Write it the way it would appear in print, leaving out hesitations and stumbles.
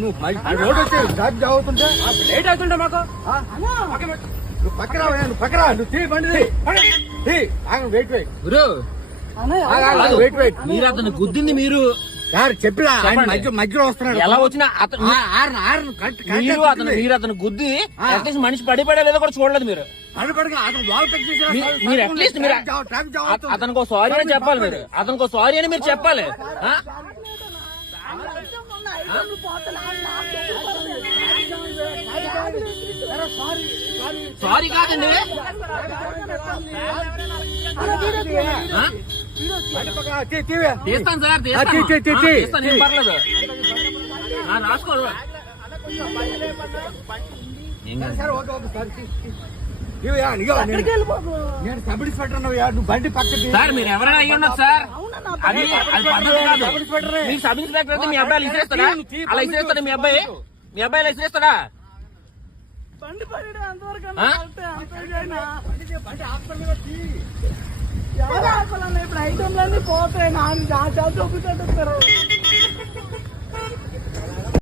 నువ్వు రోడ్ వచ్చి ట్రాఫిక్ అవుతుంటే లేట్ అవుతుంటే మాకు నువ్వు పక్కన నువ్వు పక్కన నువ్వు తీ బండి వెయిట్ వెయిట్ గురు వెయిట్ వెయిట్ మీరు అతను గుద్దింది మీరు సార్ చెప్పినా మధ్యలో వస్తున్నాడు. ఎలా వచ్చినా అతను మీరు అతను గుద్ది అట్లీస్ట్ మనిషి పడిపోయా లేదో కూడా చూడలేదు మీరు. మీరు అట్లీస్ట్ మీరు అతనికి సారీ అని చెప్పాలి. మీరు అతనికి సారీ అని మీరు చెప్పాలి. సారీ కాదండి, తీస్తాను సార్, తీస్తాను, ఏం పర్లేదు. రాసుకోరు నేను సబ్ ఇన్స్పెక్టర్ నువ్వు బండి పక్కకి సార్. మీరు ఎవరైనా అయ్యి ఉండదు సార్, అది పద్ధతి కాదు. మీ సబ్ ఇన్స్పెక్టర్ అయితే మీ అబ్బాయి ఇసిరేస్తాడా? అలా ఇసిరేస్తాడా మీ అబ్బాయి? మీ అబ్బాయి అలా ఇసిరేస్తాడా? ఇప్పుడు ఐటమ్లన్నీ పోతాయి. నా చూపుతాడు